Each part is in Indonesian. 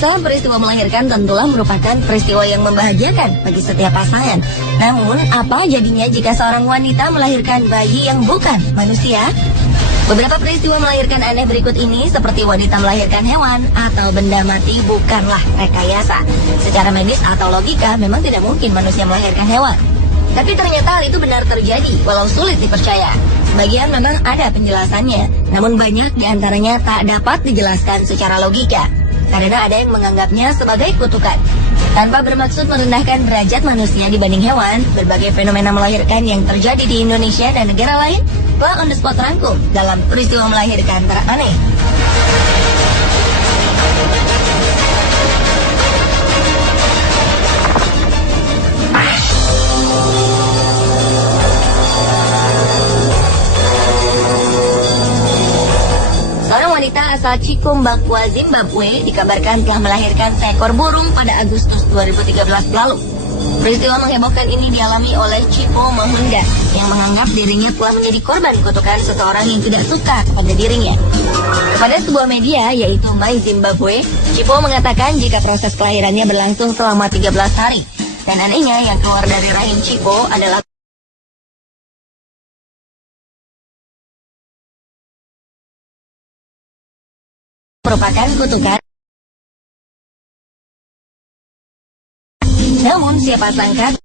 Pemirsa, peristiwa melahirkan tentulah merupakan peristiwa yang membahagiakan bagi setiap pasangan. Namun, apa jadinya jika seorang wanita melahirkan bayi yang bukan manusia? Beberapa peristiwa melahirkan aneh berikut ini seperti wanita melahirkan hewan atau benda mati bukanlah rekayasa. Secara medis atau logika memang tidak mungkin manusia melahirkan hewan. Tapi ternyata hal itu benar terjadi walau sulit dipercaya. Sebagian memang ada penjelasannya, namun banyak diantaranya tak dapat dijelaskan secara logika. Karena ada yang menganggapnya sebagai kutukan. Tanpa bermaksud merendahkan derajat manusia dibanding hewan, berbagai fenomena melahirkan yang terjadi di Indonesia dan negara lain telah on the spot rangkum dalam peristiwa melahirkan teraneh. Wanita asal Cikumbakwa, Zimbabwe dikabarkan telah melahirkan seekor burung pada Agustus 2013 lalu. Peristiwa menghebohkan ini dialami oleh Chipo Mahunda yang menganggap dirinya telah menjadi korban kutukan seseorang yang tidak suka kepada dirinya. Kepada sebuah media yaitu My Zimbabwe, Chipo mengatakan jika proses kelahirannya berlangsung selama 13 hari. Dan anehnya yang keluar dari rahim Chipo adalah merupakan kutukan. Namun siapa sangka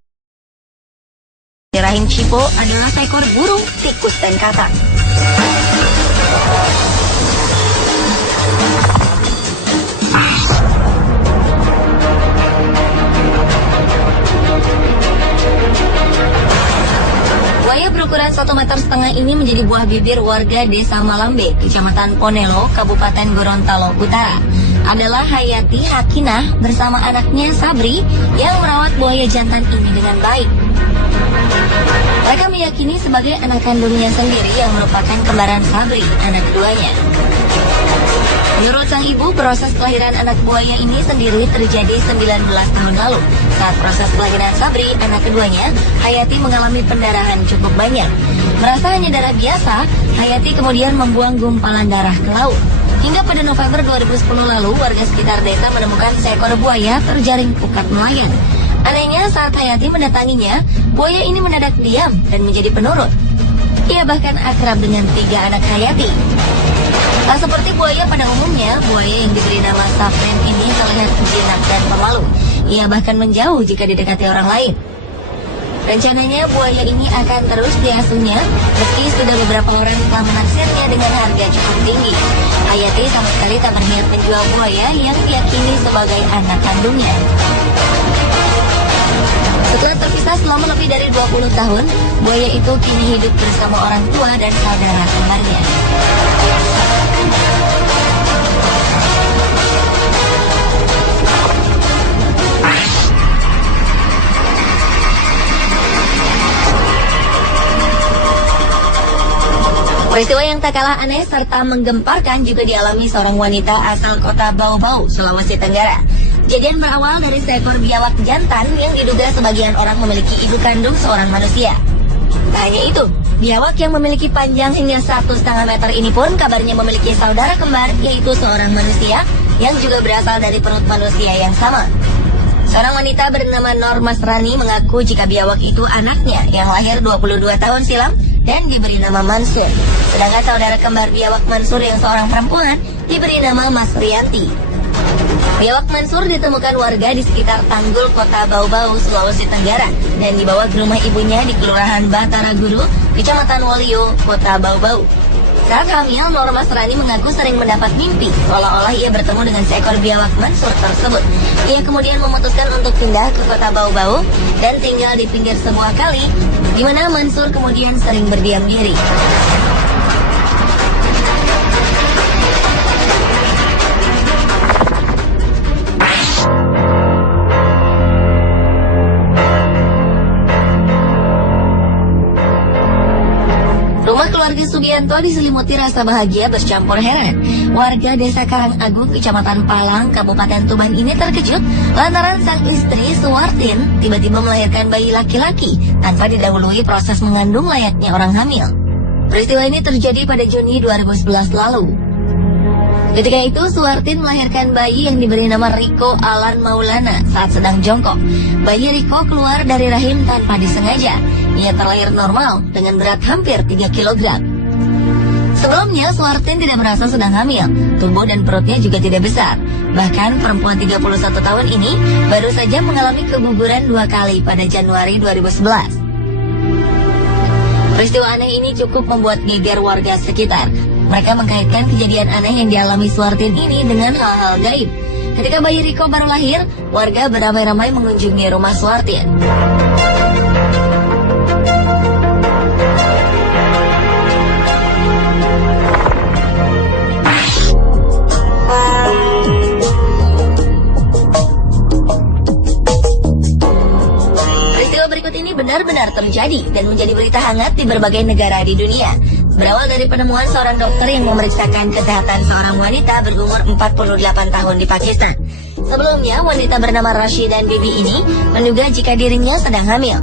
di rahim Chipo adalah seekor burung, tikus, dan katak. Buaya berukuran 1,5 meter ini menjadi buah bibir warga Desa Malambe, Kecamatan Ponelo, Kabupaten Gorontalo Utara. Adalah Hayati Hakinah bersama anaknya Sabri yang merawat buaya jantan ini dengan baik. Mereka meyakini sebagai anak kandungnya sendiri yang merupakan kembaran Sabri, anak keduanya. Menurut sang ibu, proses kelahiran anak buaya ini sendiri terjadi 19 tahun lalu. Saat proses kelahiran Sabri, anak keduanya, Hayati mengalami pendarahan cukup banyak. Merasa hanya darah biasa, Hayati kemudian membuang gumpalan darah ke laut. Hingga pada November 2010 lalu, warga sekitar desa menemukan seekor buaya terjaring pukat nelayan. Anehnya, saat Hayati mendatanginya, buaya ini mendadak diam dan menjadi penurut. Ia bahkan akrab dengan 3 anak Hayati. Tak seperti buaya pada umumnya, buaya yang diberi nama Safren ini terlihat jinak dan pemalu. Ia bahkan menjauh jika didekati orang lain. Rencananya buaya ini akan terus diasuhnya, meski sudah beberapa orang telah menaksirnya dengan harga cukup tinggi. Hayati sama sekali tak berniat menjual buaya yang diyakini sebagai anak kandungnya. Setelah terpisah selama lebih dari 20 tahun, buaya itu kini hidup bersama orang tua dan saudara kembarnya. Peristiwa yang tak kalah aneh serta menggemparkan juga dialami seorang wanita asal kota Bau-Bau, Sulawesi Tenggara. Kejadian berawal dari seekor biawak jantan yang diduga sebagian orang memiliki ibu kandung seorang manusia. Tak hanya itu, biawak yang memiliki panjang hingga 1,5 meter ini pun kabarnya memiliki saudara kembar, yaitu seorang manusia yang juga berasal dari perut manusia yang sama. Seorang wanita bernama Norma Serani mengaku jika biawak itu anaknya yang lahir 22 tahun silam dan diberi nama Mansur. Sedangkan saudara kembar biawak Mansur yang seorang perempuan diberi nama Mas Rianti. Biawak Mansur ditemukan warga di sekitar Tanggul, Kota Bau-Bau, Sulawesi Tenggara dan dibawa ke rumah ibunya di Kelurahan Batara Guru, Kecamatan Wolio, Kota Bau-Bau. Saat hamil, Norma Serani mengaku sering mendapat mimpi seolah-olah ia bertemu dengan seekor biawak Mansur tersebut. Ia kemudian memutuskan untuk pindah ke Kota Bau-Bau dan tinggal di pinggir sebuah kali, di mana Mansur kemudian sering berdiam diri. Rumah keluarga Sugianto diselimuti rasa bahagia bercampur heran. Warga Desa Karangagung, Kecamatan Palang, Kabupaten Tuban ini terkejut lantaran sang istri Suwartin tiba-tiba melahirkan bayi laki-laki tanpa didahului proses mengandung layaknya orang hamil. Peristiwa ini terjadi pada Juni 2011 lalu. Ketika itu, Suwartin melahirkan bayi yang diberi nama Riko Alan Maulana saat sedang jongkok. Bayi Riko keluar dari rahim tanpa disengaja. Ia terlahir normal dengan berat hampir 3 kg. Sebelumnya, Suwartin tidak merasa sedang hamil. Tubuh dan perutnya juga tidak besar. Bahkan perempuan 31 tahun ini baru saja mengalami keguguran 2 kali pada Januari 2011. Peristiwa aneh ini cukup membuat geger warga sekitar. Mereka mengkaitkan kejadian aneh yang dialami Suwartin ini dengan hal-hal gaib. Ketika bayi Riko baru lahir, warga beramai-ramai mengunjungi rumah Suwartin. Peristiwa berikut ini benar-benar terjadi dan menjadi berita hangat di berbagai negara di dunia. Berawal dari penemuan seorang dokter yang memeriksakan kesehatan seorang wanita berumur 48 tahun di Pakistan. Sebelumnya, wanita bernama Rashidan Bibi ini menduga jika dirinya sedang hamil.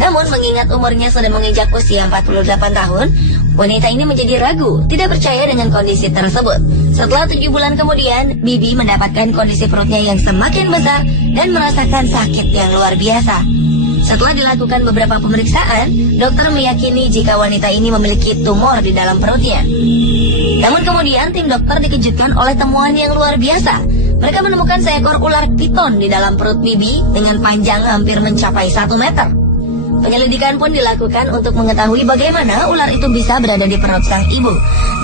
Namun, mengingat umurnya sudah menginjak usia 48 tahun, wanita ini menjadi ragu, tidak percaya dengan kondisi tersebut. Setelah 7 bulan kemudian, Bibi mendapatkan kondisi perutnya yang semakin besar dan merasakan sakit yang luar biasa. Setelah dilakukan beberapa pemeriksaan, dokter meyakini jika wanita ini memiliki tumor di dalam perutnya. Namun kemudian tim dokter dikejutkan oleh temuan yang luar biasa. Mereka menemukan seekor ular piton di dalam perut Bibi dengan panjang hampir mencapai 1 meter. Penyelidikan pun dilakukan untuk mengetahui bagaimana ular itu bisa berada di perut sang ibu.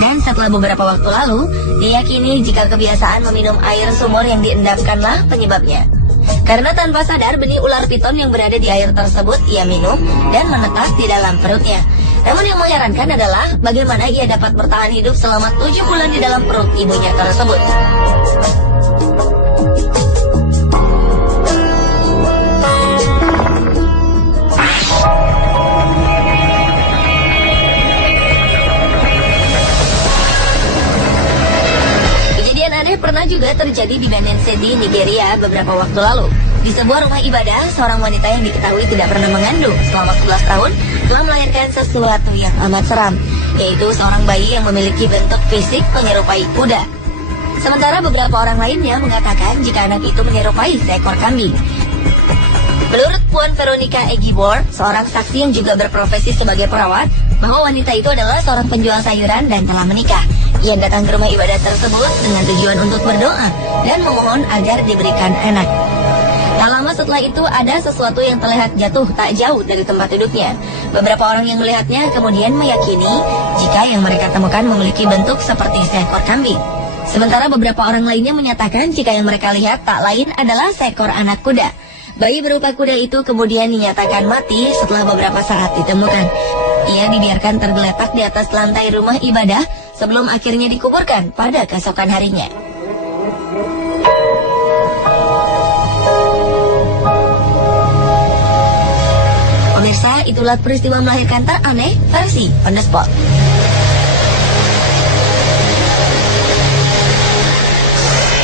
Dan setelah beberapa waktu lalu, diyakini jika kebiasaan meminum air sumur yang diendapkanlah penyebabnya. Karena tanpa sadar benih ular piton yang berada di air tersebut ia minum dan menetas di dalam perutnya. Namun yang mengherankan adalah bagaimana ia dapat bertahan hidup selama 7 bulan di dalam perut ibunya tersebut. Pernah juga terjadi di Benin City, Nigeria beberapa waktu lalu. Di sebuah rumah ibadah, seorang wanita yang diketahui tidak pernah mengandung selama 11 tahun telah melahirkan sesuatu yang amat seram, yaitu seorang bayi yang memiliki bentuk fisik menyerupai kuda. Sementara beberapa orang lainnya mengatakan jika anak itu menyerupai seekor kambing. Menurut Puan Veronica Egibor, seorang saksi yang juga berprofesi sebagai perawat, bahwa wanita itu adalah seorang penjual sayuran dan telah menikah. Ia datang ke rumah ibadah tersebut dengan tujuan untuk berdoa dan memohon agar diberikan anak. Tak lama setelah itu ada sesuatu yang terlihat jatuh tak jauh dari tempat duduknya. Beberapa orang yang melihatnya kemudian meyakini jika yang mereka temukan memiliki bentuk seperti seekor kambing. Sementara beberapa orang lainnya menyatakan jika yang mereka lihat tak lain adalah seekor anak kuda. Bayi berupa kuda itu kemudian dinyatakan mati setelah beberapa saat ditemukan. Ia dibiarkan tergeletak di atas lantai rumah ibadah sebelum akhirnya dikuburkan pada keesokan harinya. Pemirsa, itulah peristiwa melahirkan teraneh versi On The Spot.